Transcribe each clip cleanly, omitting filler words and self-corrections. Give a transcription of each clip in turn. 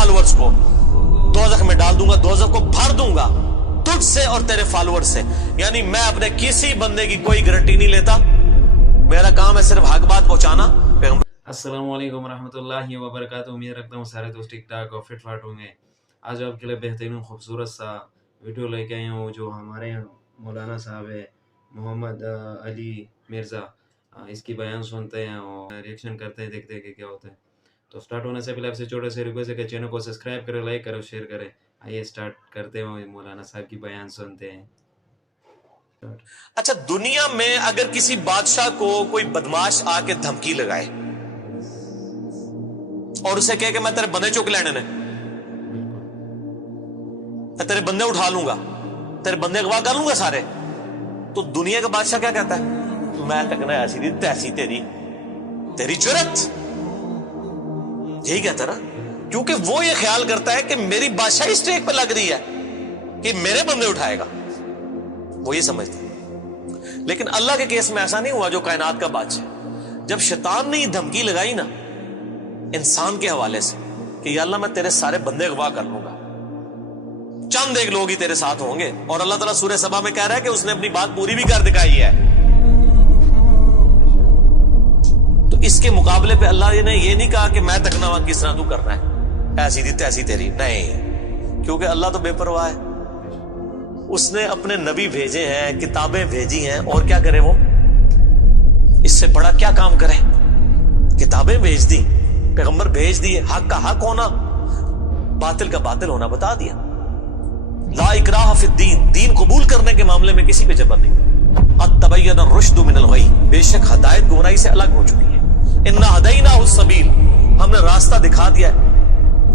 Followers को दोज़ख में डाल दूंगा, दोज़ख को भर दूंगा तुझ से और तेरे फॉलोअर से। यानी मैं अपने किसी बंदे की कोई गारंटी नहीं लेता, मेरा काम है सिर्फ हक बात पहुंचाना। अस्सलाम वालेकुम रहमतुल्लाहि व बरकातहू। उम्मीद रखता हूँ सारे दोस्त ठीक ठाक और फिट फाट होंगे। आज आपके लिए बेहतरीन खूबसूरत सा वीडियो लेके आए हूँ जो हमारे मौलाना साहब है मोहम्मद अली मिर्ज़ा, इसकी बयान सुनते हैं और रिएक्शन करते हैं, देखते हैं कि क्या होता है। तो स्टार्ट होने से पहले आपसे छोटे से रिक्वेस्ट है कि चैनल को सब्सक्राइब करें, लाइक करें, शेयर करें। आइए स्टार्ट करते हैं, मौलाना साहब की बयान सुनते हैं। अच्छा, दुनिया में अगर किसी बादशाह को कोई बदमाश आके धमकी लगाए और उसे कहे कि मैं तेरे बंदे चुक लेने ने, तेरे बंदे उठा लूंगा, तेरे बंदे अगवा कर लूंगा सारे, तो दुनिया का बादशाह क्या कहता है? मैं तकना ऐसी दी तैसी तेरी जुर्रत। यही कहता ना, क्योंकि वो ये ख्याल करता है कि मेरी बादशाही स्टेक पे लग रही है कि मेरे बंदे उठाएगा, वो ये समझता है। लेकिन अल्लाह के केस में ऐसा नहीं हुआ जो कायनात का बादशाह। जब शैतान ने ये धमकी लगाई ना इंसान के हवाले से कि या अल्लाह मैं तेरे सारे बंदे अगवा कर लूंगा, चंद एक लोग ही तेरे साथ होंगे, और अल्लाह ताला सूरह सबा में कह रहा है कि उसने अपनी बात पूरी भी कर दिखाई है। तो इसके मुकाबले पे अल्लाह ने ये नहीं कहा कि मैं तकना किस तरह तू करना है, ऐसी दी तैसी तेरी, नहीं, क्योंकि अल्लाह तो बेपरवाह है। उसने अपने नबी भेजे हैं, किताबें भेजी हैं, और क्या करे वो? इससे बड़ा क्या काम करे? किताबें भेज दी, पैगंबर भेज दिए, हक का हक होना, बातिल का बातिल होना बता दिया। ला इकराह फिद्दीन, दीन कबूल करने के मामले में किसी पे जबर नहीं। क़द तबय्यन रुश्दु मिनल गई, बेशक हदायत गुमराही से अलग हो चुकी है। इन्ना हदैनाहु सबील, हमने रास्ता दिखा दिया है।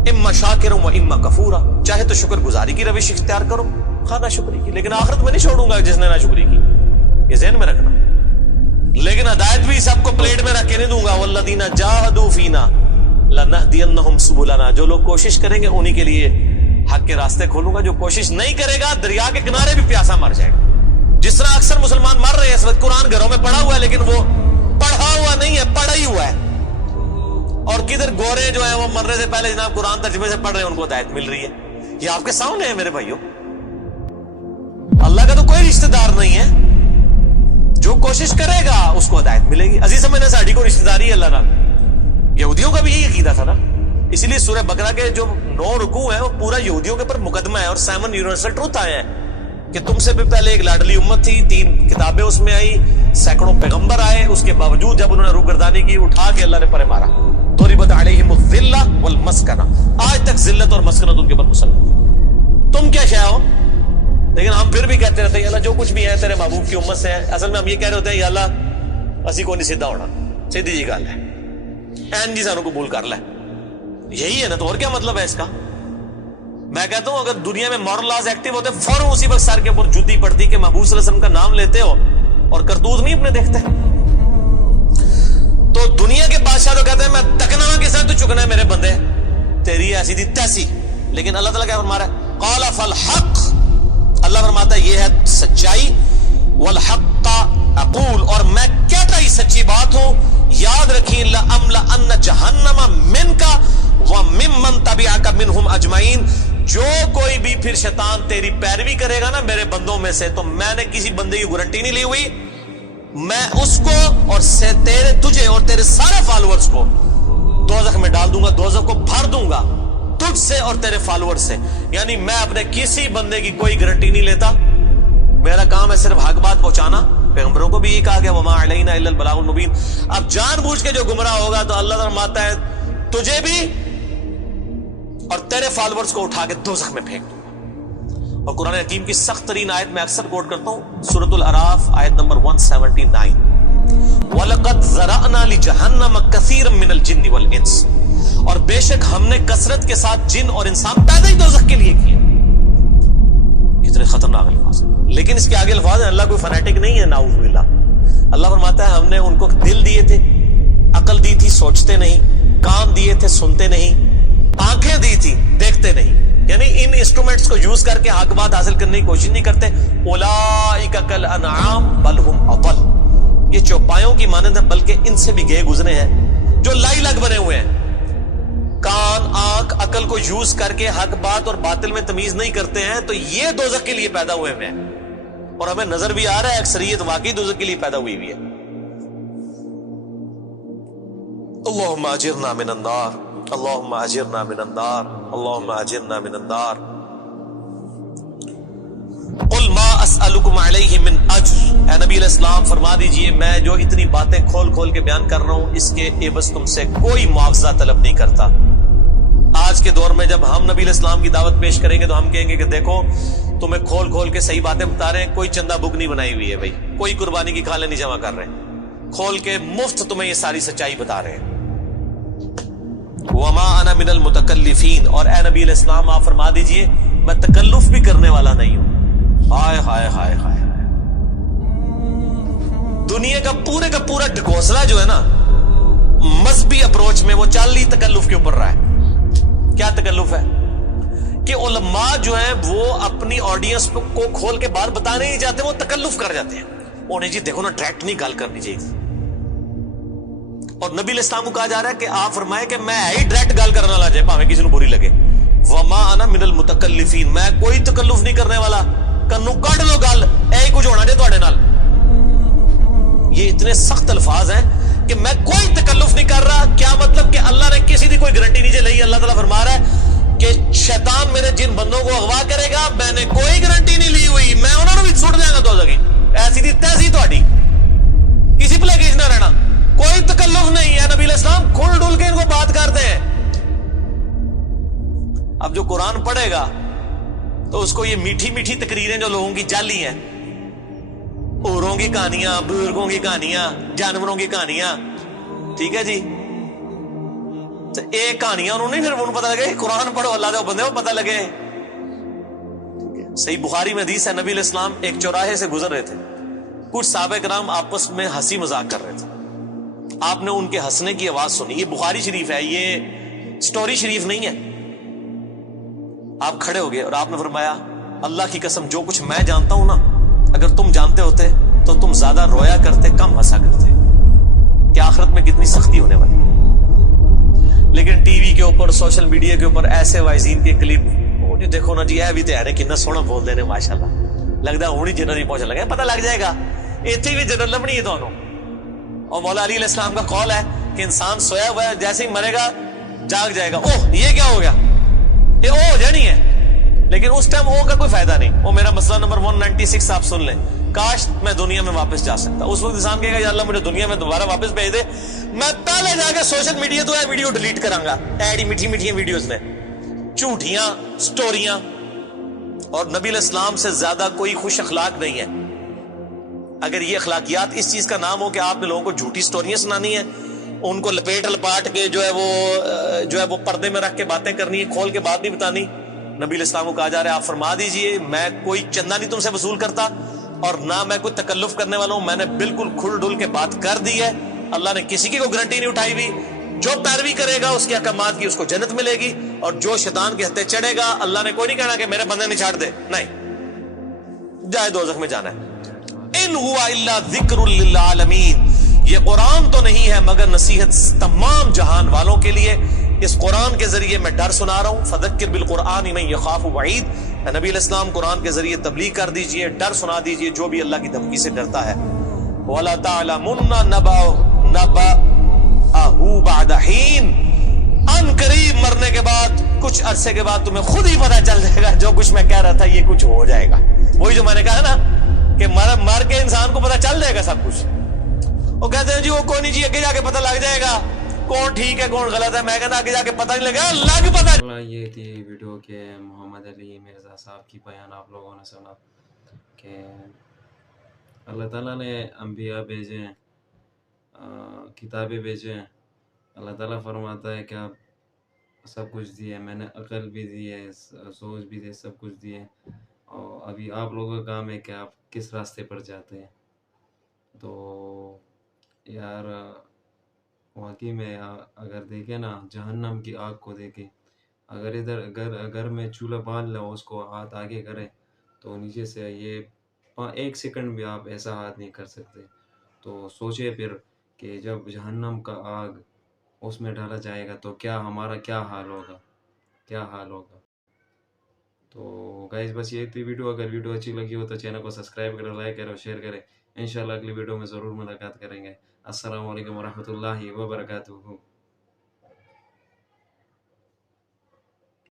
इम्मा शाकिरun व इम्मा कफूरा, चाहे तो शुक्र गुजारी की रविश इख्तियार करो, खाना शुक्री की, लेकिन आखिरत में नहीं छोड़ूंगा जिसने ना शुक्री की, ये ज़हन में रखना। लेकिन हदायत भी सबको प्लेट में रख के नहीं दूंगा। वल्लदीना जाहदू फीना लनहदियन्नहुम सुबुलना, जो लोग कोशिश करेंगे उन्हीं के लिए हक के रास्ते खोलूंगा। जो कोशिश नहीं करेगा दरिया के किनारे भी प्यासा मर जाएगा। जिस तरह अक्सर मुसलमान मर रहे हैं इस वक्त, कुरान घरों में पढ़ा हुआ है लेकिन वो पढ़ा हुआ नहीं है, पढ़ा ही हुआ है। और किधर गोरे जो है वो मरने से पहले जनाब कुरान तर्जुमे से पढ़ रहे हैं, उनको हिदायत मिल रही है। ये आपके सामने है मेरे भाइयों। अल्लाह का तो कोई रिश्तेदार नहीं है, जो कोशिश करेगा उसको हिदायत मिलेगी। अजीज समझना, साड़ी को रिश्तेदारी है अल्लाह ना। यहूदियों का भी यही अकीदा था ना, इसीलिए सूरह बकरा के जो 9 रुकू है वो पूरा यहूदियों के ऊपर मुकदमा है। और 7 यूनिवर्सल ट्रूथ आए हैं कि तुमसे भी पहले एक लाडली उम्मत थी, 3 किताबें उसमें आई, सैकड़ों पैगंबर आए, उसके बावजूद जब उन्होंने रूगर्दानी की, उठा के अल्लाह ने परे मारा। दुरिबत अलैहिमुज़ ज़िल्ला वल मस्कना, आज तक जिल्लत और मस्कनत उनके ऊपर मुसल्लत। तुम क्या शाया हो? लेकिन हम फिर भी कहते रहते हैं अल्लाह जो कुछ भी है तेरे महबूब की उम्मत से है। असल में हम ये कह रहे होते हैं अल्लाह असी को नहीं सीधा होना, सीधी जी गल है, एन जी सानू कबूल कर ले, यही है ना। तो और क्या मतलब है इसका? मैं कहता हूं अगर दुनिया में मॉरल लॉज एक्टिव होते फौरन उसी वक्त सर के ऊपर जुती पड़ती कि महबूब सल्लल्लाहु अलैहि वसल्लम का नाम लेते हो और करतूत नहीं अपने देखते। तो दुनिया के बादशाह तो कहते हैं मैं तकना के साथ तो चुकना है मेरे बंदे, तेरी ऐसी दी तैसी। लेकिन अल्लाह ताला क्या फरमा रहा है? क़ाला फल हक, अल्लाह फरमाता है ये है सच्चाई। वल हक़्क़ा अक़ूल, और मैं कहता ही सच्ची बात हूं। याद रखिए लअम्ला अन्न जहन्नम मिनका व मिम्मन तबिअका मिनहुम अजमईन, जो कोई भी फिर शैतान तेरी पैरवी करेगा ना मेरे बंदों में से, तो मैंने किसी बंदे की गारंटी नहीं ली हुई, मैं उसको और से तुझे और तेरे सारे फॉलोअर्स को दोज़ख में डाल दूंगा, दोज़ख को भर दूंगा तुझ से और तेरे फॉलोअर से। यानी मैं अपने किसी बंदे की कोई गारंटी नहीं लेता, मेरा काम है सिर्फ हक बात पहुंचाना। पैगंबरों को भी ये कहा गया वमा अलैना इल्लल बलागुल मुबीन। अब जानबूझ के जो गुमराह होगा तो अल्लाह फरमाता है तुझे भी और तेरे फॉलोअर्स को उठा के दोज़ख में फेंक दूंगा। और कुरान हकीम की सख्त तरीन आयत में अक्सर कोट करता हूं, सूरतुल अराफ आयत नंबर 179, वलक़द ज़रअना लिजहन्नम कसीरम मिनल जिन्नि वल इंस, और बेशक हमने कसरत के साथ जिन और इंसान पैदा ही दोज़ख के लिए किए। इतने खतरनाक अल्फाज, लेकिन इसके आगे अल्फाज है, अल्लाह कोई फनाटिक नहीं है, नाउज़ बिल्लाह। अल्लाह फरमाता है हमने उनको दिल दिए थे, अकल दी थी, सोचते नहीं, कान दिए थे, सुनते नहीं, आंखें दी थी, देखते नहीं। यानी इन इंस्ट्रूमेंट्स को यूज करके हक बात हासिल करने की कोशिश नहीं करते। उलाइका कल अनआम बल हुम अदल, ये चौपायों की मानंद है, बल्कि इनसे भी गए गुजरे हैं जो लाई लग बने हुए हैं। کان آنکھ عقل کو یوز کر کے حق بات اور باطل میں تمیز نہیں کرتے ہیں تو یہ دوزخ کے لیے پیدا ہوئے ہیں، اور ہمیں نظر بھی آ رہا ہے اکثریت واقعی دوزخ کے لیے پیدا ہوئی ہے۔ اللہم اجرنا من النار، اللہم اجرنا من النار، اللہم اجرنا من النار۔ قل ما اسألکم علیہ من اجر، اے نبی علیہ السلام فرما دیجئے میں جو اتنی باتیں کھول کھول کے بیان کر رہا ہوں اس کے عوض تم سے کوئی معاوضہ طلب نہیں کرتا۔ آج کے دور میں جب ہم نبی علیہ السلام کی دعوت پیش کریں گے تو ہم کہیں گے کہ دیکھو تمہیں کھول کھول کے صحیح باتیں بتا رہے ہیں، کوئی چندہ بک نہیں بنائی ہوئی ہے بھائی، کوئی قربانی کی کھالیں نہیں جمع کر رہے ہیں، کھول کے مفت تمہیں یہ ساری سچائی بتا رہے ہیں۔ وما انا من المتکلفین، اور اے نبی علیہ السلام آپ فرما دیجئے میں تکلف بھی کرنے والا نہیں ہوں۔ ہائے ہائے ہائے ہائے، دنیا کا پورا ڈھکوسلا جو ہے نا مذہبی اپروچ میں وہ چل ہی تکلف کے اوپر رہا ہے۔ کیا تکلف ہے کہ علماء جو ہیں وہ اپنی آڈینس کو کھول کے بات بتانے نہیں چاہتے، وہ تکلف کر جاتے ہیں، انہیں جی دیکھو نا ڈائریکٹ نہیں گل کرنی چاہیے، اور نبی علیہ السلام کو کہا جا رہا ہے کہ آپ فرمائے کہ میں ہی ڈائریکٹ گل کرنے والا جائے پاویں کسی کو بری لگے۔ وما انا من المتکلفین، میں کوئی تکلف نہیں کرنے والا، کنو کٹ لو گل اے کچھ ہونا جائے تواڈے نال۔ یہ اتنے سخت الفاظ ہیں کہ میں کوئی تکلف نہیں کر رہا، کیا مطلب کہ اللہ نے کسی کی کوئی گارنٹی نہیں لئی۔ اللہ تعالیٰ فرما رہا ہے کہ شیطان میرے جن بندوں کو اغوا کرے گا میں نے کوئی گارنٹی نہیں لی ہوئی، میں انہوں نے بھی چھوڑ دیا گا تو لگی ایسی تھی تیسی تہاڈی، کسی پلے کیچ نہ رہنا، کوئی تکلف نہیں ہے۔ نبی علیہ السلام کھل ڈول کے ان کو بات کرتے ہیں۔ اب جو قرآن پڑھے گا تو اس کو یہ میٹھی میٹھی تقریریں جو لوگوں کی جعلی ہیں، اوروں کی کہانیاں، بزرگوں کی کہانیاں، جانوروں کی کہانیاں، ٹھیک ہے جی، تو ایک کہانیاں انہوں نے پھر انہوں پتہ لگے قرآن پڑھو اللہ دے بندے کو پتہ لگے۔ صحیح بخاری میں حدیث ہے، نبی علیہ السلام ایک چوراہے سے گزر رہے تھے، کچھ صحابہ کرام آپس میں ہنسی مذاق کر رہے تھے، آپ نے ان کے ہنسنے کی آواز سنی۔ یہ بخاری شریف ہے، یہ سٹوری شریف نہیں ہے۔ آپ کھڑے ہو گئے اور آپ نے فرمایا اللہ کی قسم جو کچھ میں جانتا ہوں نا اگر تم جانتے ہوتے تو تم زیادہ رویا کرتے، کم ہنسا کرتے، کہ آخرت میں کتنی سختی ہونے والی ہے۔ لیکن ٹی وی کے اوپر، سوشل میڈیا کے اوپر ایسے وائزین کے کلپ، وہ جی دیکھو نا جی اے بھی تے ہے کتنا سونا بول دے نے ماشاءاللہ، لگتا ہوں ہی جنرل پہنچ لگا، پتہ لگ جائے گا ایتھے بھی جنرل لبنی ہے تانوں۔ اور مولا علی علیہ السلام کا قول ہے کہ انسان سویا ہوا ہے جیسے ہی مرے گا جاگ جائے گا، اوہ یہ کیا ہو گیا، یہ او ہو جانی ہے، لیکن اس ٹائم او کا کوئی فائدہ نہیں۔ وہ میرا مسئلہ نمبر 196 آپ سن لیں، کاش میں دنیا میں واپس جا سکتا۔ اس وقت انسان کہے گا یا اللہ مجھے دنیا میں دوبارہ واپس بھیج دے، میں پہلے جا کے سوشل میڈیا تو ہے ویڈیو ڈیلیٹ کراں گا، ایڈی میٹھی میٹھی ویڈیوز نے، جھوٹیاں سٹوریاں۔ اور نبی علیہ السلام سے زیادہ کوئی خوش اخلاق نہیں ہے۔ اگر یہ اخلاقیات اس چیز کا نام ہو کہ آپ نے لوگوں کو جھوٹی سٹوریاں سنانی ہیں، ان کو لپیٹ لپاٹ کے جو ہے وہ پردے میں رکھ کے باتیں کرنی ہے، کھول کے بات نہیں بتانی، نبی علیہ السلام کو کہا جا رہا ہے آپ فرما دیجئے میں کوئی چندہ نہیں تم سے وصول کرتا اور نہ میں کوئی تکلف کرنے والا ہوں، میں نے بالکل کھل ڈل کے بات کر دی ہے۔ اللہ نے کسی کی کوئی گارنٹی نہیں اٹھائی ہوئی، جو پیروی کرے گا اس کے احکامات کی اس کو جنت ملے گی، اور جو شیطان کے ہتھے چڑھے گا اللہ نے کوئی نہیں کہنا کہ میرے بندے نے چھاڑ دے، نہیں، جائے دوزخ میں جانا ہے۔ ان ہوا الا ذکر للعالمین، یہ قرآن تو نہیں ہے مگر نصیحت تمام جہان والوں کے لیے۔ اس قرآن کے ذریعے میں ڈر سنا رہا ہوں، فذکر بالقرآن من یخاف وعید، نبی علیہ السلام قرآن کے ذریعے تبلیغ کر دیجئے، ڈر سنا دیجئے جو بھی اللہ کی دھمکی سے ڈرتا ہے۔ وَلَا تَعْلَمُنَّ نَبَأَهُ بَعْدَ حِينٍ، ان قریب مرنے کے بعد کچھ عرصے کے بعد تمہیں خود ہی پتہ چل جائے گا جو کچھ میں کہہ رہا تھا یہ کچھ ہو جائے گا۔ وہی جو میں نے کہا نا کہ مر کے انسان کو پتہ چل جائے گا سب کچھ۔ وہ کہتے ہیں جی وہ کوئی نہیں جی آگے جا کے پتہ لگ جائے گا کون ٹھیک ہے کون غلط ہے، میں کہتا آگے جا کے پتہ نہیں لگا، اللہ کی پتہ۔ یہ تھی ویڈیو کے محمد علی مرزا صاحب کی بیان آپ لوگوں نے سنا کہ اللہ تعالیٰ نے انبیاء بھیجے ہیں، کتابیں بھیجے ہیں۔ اللہ تعالیٰ فرماتا ہے کہ آپ سب کچھ دیے، میں نے عقل بھی دی ہے، سوچ بھی دی، سب کچھ دیے، اور ابھی آپ لوگوں کا کام ہے کہ آپ کس راستے پر جاتے ہیں۔ تو یار واقعی میں اگر دیکھیں نا جہنم کی آگ کو دیکھیں، اگر ادھر گھر میں چولہا بال لو اس کو ہاتھ آگے کریں تو نیچے سے یہ 1 سیکنڈ بھی آپ ایسا ہاتھ نہیں کر سکتے۔ تو سوچے پھر کہ جب جہنم کا آگ اس میں ڈالا جائے گا تو کیا ہمارا کیا حال ہوگا، کیا حال ہوگا. تو گائز بس یہ تھی ویڈیو. اگر ویڈیو اچھی لگی ہو تو چینل کو سبسکرائب کرو، لائک کرو، شیئر کریں. انشاءاللہ اگلی ویڈیو میں ضرور ملاقات کریں گے. السلام علیکم ورحمۃ اللہ وبرکاتہ.